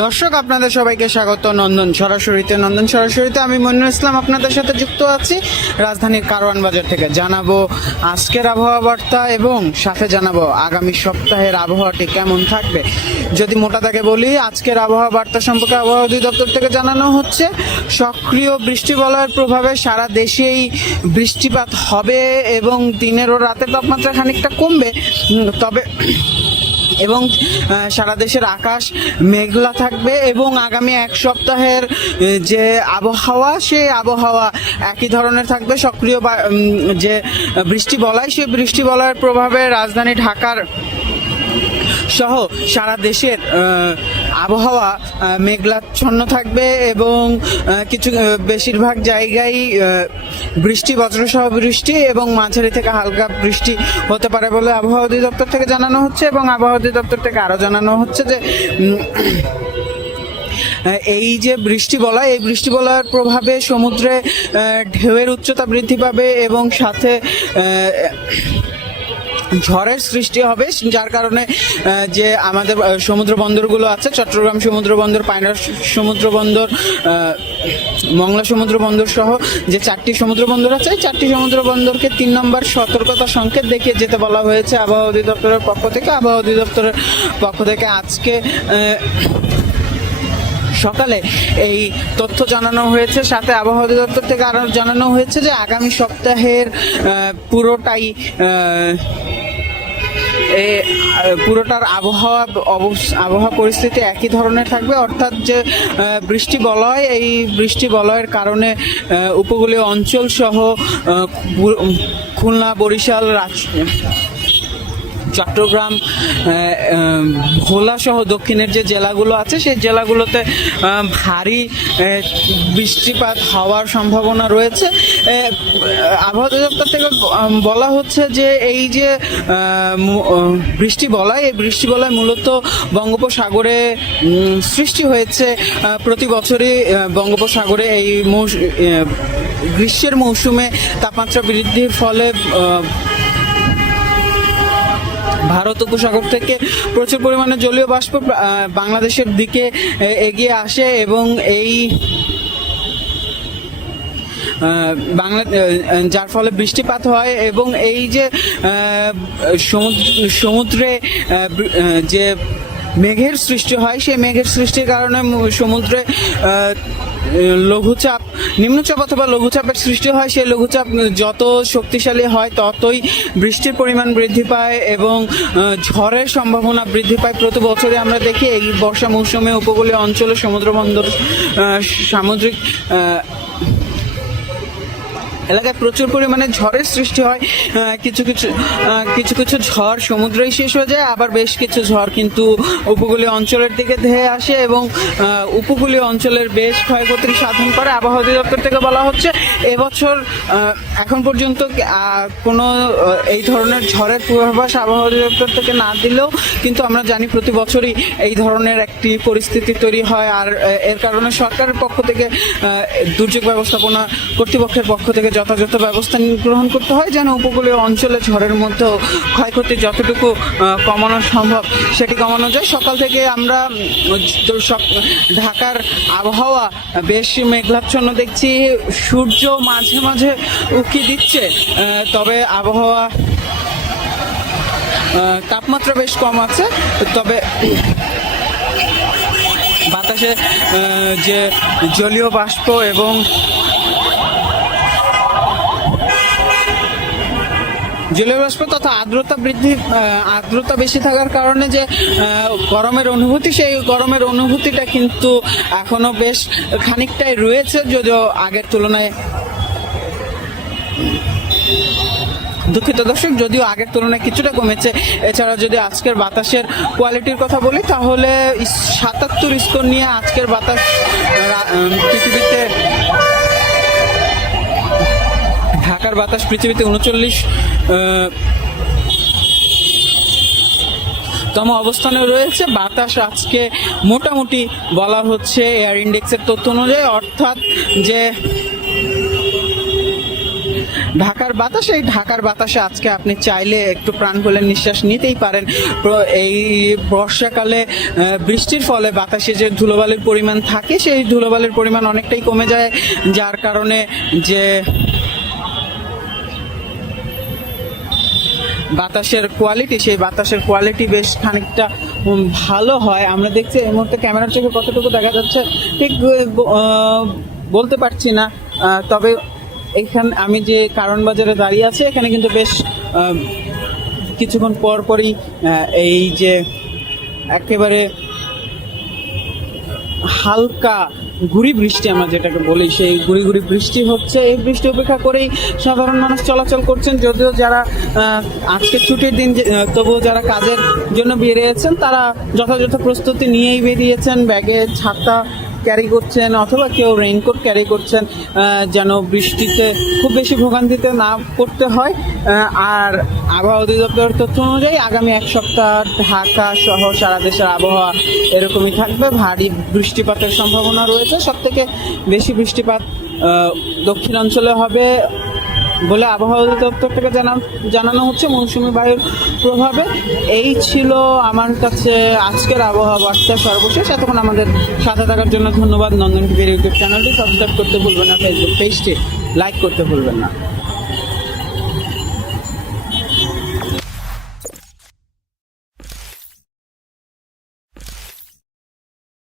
দর্শক আপনাদের সবাইকে স্বাগত নন্দন সরাসরিতে আমি মনিরুল ইসলাম আপনাদের সাথে যুক্ত আছি রাজধানীর কারওয়ান বাজার থেকে। জানাবো আজকের আবহাওয়া বার্তা এবং সাথে জানাবো আগামী সপ্তাহের আবহাওয়াটি কেমন থাকবে। যদি মোটা দাগে বলি, আজকের আবহাওয়া বার্তা সম্পর্কে আবহাওয়া অধিদপ্তর থেকে জানানো হচ্ছে সক্রিয় বৃষ্টি বলয়ের প্রভাবে সারা দেশেই বৃষ্টিপাত হবে এবং দিনের ও রাতের তাপমাত্রা খানিকটা কমবে, তবে এবং সারা দেশের আকাশ মেঘলা থাকবে এবং আগামী এক সপ্তাহের যে আবহাওয়া, সেই আবহাওয়া একই ধরনের থাকবে। সক্রিয় যে বৃষ্টি বলয়, সেই বৃষ্টি বলয়ের প্রভাবে রাজধানী ঢাকার সহ সারা দেশের আবহাওয়া মেঘলাচ্ছন্ন থাকবে এবং কিছু বেশিরভাগ জায়গায় বৃষ্টি, বজ্রসহ বৃষ্টি এবং মাঝারি থেকে হালকা বৃষ্টি হতে পারে বলে আবহাওয়া অধিদপ্তর থেকে জানানো হচ্ছে। এবং আবহাওয়া অধিদপ্তর থেকে আরও জানানো হচ্ছে যে এই যে বৃষ্টি বলয়, এই বৃষ্টি বলয়ের প্রভাবে সমুদ্রে ঢেউয়ের উচ্চতা বৃদ্ধি পাবে এবং সাথে ঝড়ের সৃষ্টি হবে, যার কারণে যে আমাদের সমুদ্র বন্দরগুলো আছে, চট্টগ্রাম সমুদ্র বন্দর, পায়রা সমুদ্র বন্দর, মংলা সমুদ্র বন্দর সহ যে 4টি সমুদ্র বন্দর আছে, এই 4টি সমুদ্র বন্দরকে 3 নম্বর সতর্কতা সংকেত দেখিয়ে যেতে বলা হয়েছে আবহাওয়া অধিদপ্তরের পক্ষ থেকে। আবহাওয়া অধিদপ্তরের পক্ষ থেকে আজকে সকালে এই তথ্য জানানো হয়েছে। সাথে আবহাওয়া অধিদপ্তর থেকে আরও জানানো হয়েছে যে আগামী সপ্তাহের পুরোটার আবহাওয়া পরিস্থিতি একই ধরনের থাকবে, অর্থাৎ যে বৃষ্টি বলয়, এই বৃষ্টি বলয়ের কারণে উপকূলীয় অঞ্চল সহ খুলনা, বরিশাল, চট্টগ্রাম, ভোলা সহ দক্ষিণের যে জেলাগুলো আছে, সেই জেলাগুলোতে ভারী বৃষ্টিপাত হওয়ার সম্ভাবনা রয়েছে। আবহাওয়া অধিদপ্তর থেকে বলা হচ্ছে যে এই যে বৃষ্টি বলয়, এই বৃষ্টি বলয় মূলত বঙ্গোপসাগরে সৃষ্টি হয়েছে। প্রতি বছরই বঙ্গোপসাগরে এই গ্রীষ্মের মৌসুমে তাপমাত্রা বৃদ্ধির ফলে ভারত উপসাগর থেকে প্রচুর পরিমাণে জলীয় বাষ্প বাংলাদেশের দিকে এগিয়ে আসে এবং এই যার ফলে বৃষ্টিপাত হয় এবং এই যে সমুদ্রে যে মেঘের সৃষ্টি হয়, সেই মেঘের সৃষ্টির কারণে সমুদ্রে লঘুচাপ, নিম্নচাপ অথবা লঘুচাপের সৃষ্টি হয়। সেই লঘুচাপ যত শক্তিশালী হয় ততই বৃষ্টির পরিমাণ বৃদ্ধি পায় এবং ঝড়ের সম্ভাবনা বৃদ্ধি পায়। প্রতি বছরই আমরা দেখি এই বর্ষা মৌসুমে উপকূলীয় অঞ্চলে সমুদ্র বন্দর, সামুদ্রিক এলাকায় প্রচুর পরিমাণে ঝড়ের সৃষ্টি হয়। কিছু ঝড় সমুদ্রেই শেষ হয়ে যায়, আবার বেশ কিছু ঝড় কিন্তু উপকূলীয় অঞ্চলের দিকে ধেয়ে আসে এবং উপকূলীয় অঞ্চলের বেশ ক্ষয়ক্ষতি সাধন করে। আবহাওয়া অধিদপ্তর থেকে বলা হচ্ছে এবছর এখন পর্যন্ত কোনো এই ধরনের ঝড়ের পূর্বাভাস আবহাওয়া অধিদপ্তর থেকে না দিলেও কিন্তু আমরা জানি প্রতি বছরই এই ধরনের একটি পরিস্থিতি তৈরি হয়। আর এর কারণে সরকারের পক্ষ থেকে, দুর্যোগ ব্যবস্থাপনা কর্তৃপক্ষের পক্ষ থেকে যথাযথ ব্যবস্থা গ্রহণ করতে হয় যেন উপকূলীয় অঞ্চলে ঝড়ের মধ্যেও ক্ষয়ক্ষতি যতটুকু কমানো সম্ভব সেটি কমানো যায়। সকাল থেকে আমরা ঢাকার আবহাওয়া বেশ মেঘলাচ্ছন্ন দেখছি, সূর্য মাঝে মাঝে উঁকি দিচ্ছে, তবে আবহাওয়া তাপমাত্রা বেশ কম আছে। তবে বাতাসে যে জলীয় বাষ্প এবং জলীয় বাষ্প তথা আর্দ্রতা বেশি থাকার কারণে যে গরমের অনুভূতি, সেই গরমের অনুভূতিটা কিন্তু এখনো বেশ খানিকটাই রয়েছে, যদিও আগের তুলনায়, দুঃখিত দর্শক, যদিও আগের তুলনায় কিছুটা কমেছে। এছাড়া যদি আজকের বাতাসের কোয়ালিটির কথা বলি তাহলে 77 স্কোর নিয়ে আজকের বাতাস পৃথিবীতে, ঢাকার বাতাস পৃথিবীতে 39তম অবস্থানে রয়েছে। বাতাস আজকে মোটামুটি বলা হচ্ছে এয়ার ইন্ডেক্সের তথ্য অনুযায়ী, অর্থাৎ যে ঢাকার বাতাস, এই ঢাকার বাতাসে আজকে আপনি চাইলে একটু প্রাণ খুলে নিঃশ্বাস নিতেই পারেন। এই বর্ষাকালে বৃষ্টির ফলে বাতাসে যে ধুলোবালির পরিমাণ থাকে সেই ধুলোবালির পরিমাণ অনেকটাই কমে যায়, যার কারণে যে বাতাসের কোয়ালিটি, সেই বাতাসের কোয়ালিটি বেশ খানিকটা ভালো হয়। আমরা দেখছি এই মুহূর্তে ক্যামেরার চোখে কতটুকু দেখা যাচ্ছে ঠিক বলতে পারছি না, তবে এখানে আমি যে কারণ বাজারে দাঁড়িয়ে আছি এখানে কিন্তু বেশ কিছুক্ষণ পর পরই এই যে একেবারে হালকা গুড়ি বৃষ্টি আমরা যেটাকে বলি, সেই গুড়ি গুড়ি বৃষ্টি হচ্ছে। এই বৃষ্টি উপেক্ষা করেই সাধারণ মানুষ চলাচল করছেন, যদিও যারা আজকে ছুটির দিন তবুও যারা কাজের জন্য বেরিয়েছেন তারা যথাযথ প্রস্তুতি নিয়েই বেরিয়েছেন, ব্যাগে ছাতা ক্যারি করছেন অথবা কেউ রেইনকোট ক্যারি করছেন, যেন বৃষ্টিতে খুব বেশি ভোগান্তিতে না পড়তে হয়। আর আবহাওয়া অধিদপ্তরের তথ্য অনুযায়ী আগামী এক সপ্তাহ ঢাকা সহ সারা দেশের আবহাওয়া এরকমই থাকবে, ভারী বৃষ্টিপাতের সম্ভাবনা রয়েছে। সব থেকে বেশি বৃষ্টিপাত দক্ষিণাঞ্চলে হবে বলে আবহাওয়া অধিদপ্তর থেকে জানানো হচ্ছে মৌসুমী বায়ুর প্রভাবে। এই ছিল আমার কাছে আজকের আবহাওয়া বার্তা সর্বশেষ। এতক্ষণ আমাদের সাথে থাকার জন্য ধন্যবাদ। নন্দন টিভির ইউটিউব চ্যানেলটি সাবস্ক্রাইব করতে ভুলবেন না, ফেসবুক পেজটি লাইক করতে ভুলবেন না।